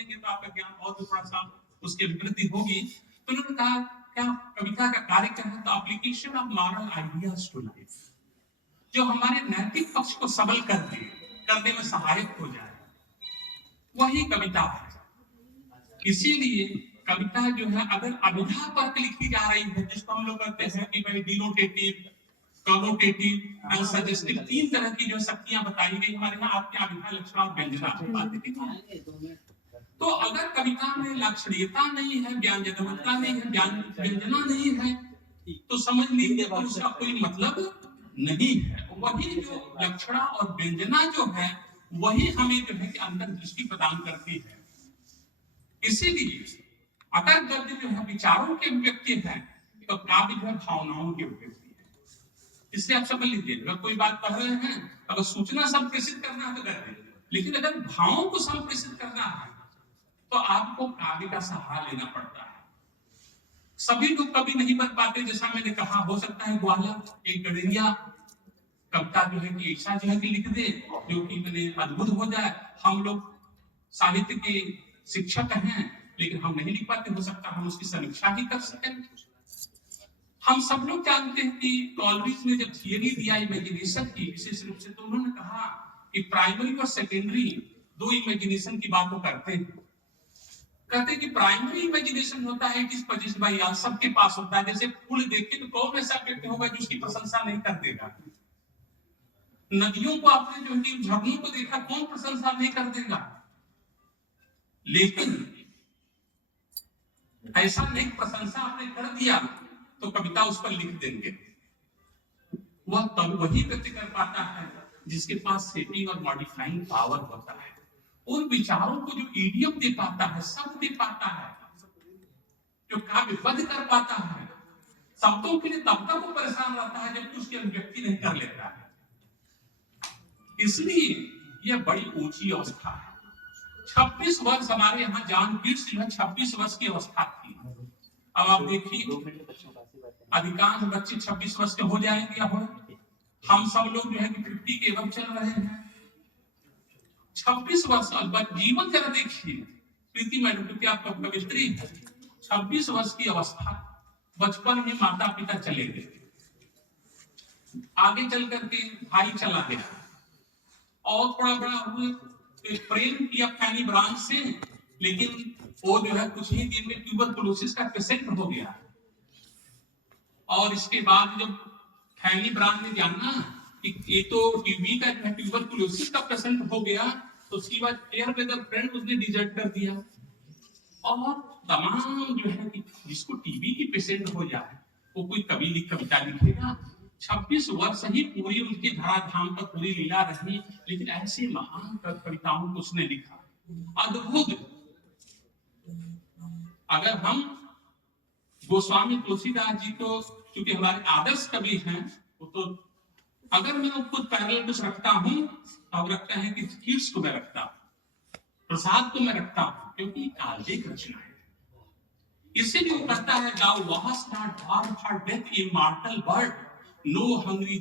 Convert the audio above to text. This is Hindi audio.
समझेंगे तो आपका ज्ञान और भी थोड़ा सा उसकी वृद्धि होगी। तो उन्होंने कहा क्या कविता का कार्य क्या है, तो application of moral ideas to life, जो हमारे नैतिक पक्ष को सबल करने में सहायक हो जाए, वही कविता है। इसीलिए कविता जो है अगर अभिधा पर लिखी जा रही है, जिसको हम लोग कहते हैं कि भाई डिनोटेटिव, कनोटेटिव, सजेस्टिव, 3 तरह की जो शक्तियां बताई गई हमारे यहाँ। आपके अभिधा, लक्षण और व्यंजना। तो अगर कविता में लक्षणीयता नहीं है, व्यंजनात्मकता नहीं है, व्यंजना नहीं है, तो समझ लीजिए तो उसका कोई मतलब नहीं है। वही जो लक्षण और व्यंजना जो है वही हमें जो है कि अंदर दृष्टि प्रदान करती है। इसीलिए अगर गद्य जो है विचारों के अभिव्यक्ति है तो काव्य जो है भावनाओं की अभिव्यक्ति है। इसलिए आप समझ लीजिए, अगर कोई बात पढ़ रहे हैं, अगर सूचना संप्रेषित करना है तो गद्य, लेकिन अगर भावों को संप्रेषित करना है तो आपको काव्य का सहारा लेना पड़ता है। सभी लोग कभी नहीं बन पाते, जैसा मैंने कहा, हो सकता है ग्वाला एक गड़रिया कविता जो है कि ऐसा जो है कि लिख दे जो कि मैंने अद्भुत हो जाए। हम लोग साहित्य के शिक्षक हैं लेकिन हम नहीं लिख पाते, हो सकता हम उसकी समीक्षा ही कर सकें। हम सब लोग जानते हैं कि कॉलरिज ने जब थियरी दिया इमेजिनेशन की विशेष रूप से, तो उन्होंने कहा कि प्राइमरी और सेकेंडरी 2 इमेजिनेशन की बात वो करते हैं। कहते हैं कि प्राइमरी इमेजिनेशन होता है कि इस पोजीशन भाई यार सबके पास होता है। जैसे फूल देख के तो कौन ऐसा व्यक्ति होगा जो उसकी प्रशंसा नहीं कर देगा। नदियों को आपने जो है झरनों को देखा, कौन प्रशंसा नहीं कर देगा। लेकिन ऐसा नहीं प्रशंसा आपने कर दिया तो कविता उस पर लिख देंगे। वह तब वही व्यक्ति कर पाता है जिसके पास शेपिंग और मॉडिफाइंग पावर होता है। उन विचारों को जो ईडियम दे पाता है, शब्द दे पाता है, जो काव्यबद्ध कर पाता है। शब्दों के लिए तब तक वो परेशान रहता है जब उसकी अभिव्यक्ति नहीं कर लेता है। इसलिए यह बड़ी ऊंची अवस्था है। 26 वर्ष हमारे यहाँ जॉन कीट्स जो है 26 वर्ष की अवस्था थी। अब आप देखिए अधिकांश बच्चे 26 वर्ष के हो जाएंगे या हो, हम सब लोग जो है कि 50 के एवं चल रहे हैं। 26 वर्ष जीवन जरा देखिए, प्रीति मैडम क्योंकि आप कवित्री, 26 वर्ष की अवस्था, बचपन में माता पिता चले गए, आगे चल करके भाई चला गया, और थोड़ा बड़ा हुए प्रेम किया फैनी ब्रांच से, लेकिन वो जो है कुछ ही दिन में ट्यूबरकुलोसिस का पेशेंट हो गया। और इसके बाद जब फैनी ब्रांच ने जाना कि ये तो टीबी का जो है ट्यूबरकुलोसिस का पेशेंट हो गया, तो उसके बाद फेयर वेदर फ्रेंड उसने डिजर्ट कर दिया। और तमाम जो है कि जिसको टीबी की पेशेंट हो जाए वो कोई कविता लिखेगा। 26 वर्ष ही पूरी उनकी धराधाम पर पूरी लीला रही, लेकिन ऐसे महान कविताओं को उसने लिखा, अद्भुत। अगर हम गोस्वामी तुलसीदास जी को क्योंकि हमारे आदर्श कवि हैं, तो अगर मैं खुद पैरेलल कुछ रखता हूं अब रखता है कि कीट्स को मैं रखता हूं, प्रसाद को मैं रखता हूं, क्योंकि काल्पनिक रचना है। इसीलिए वो कहता है thou wast not born for death, immortal bird, no hungry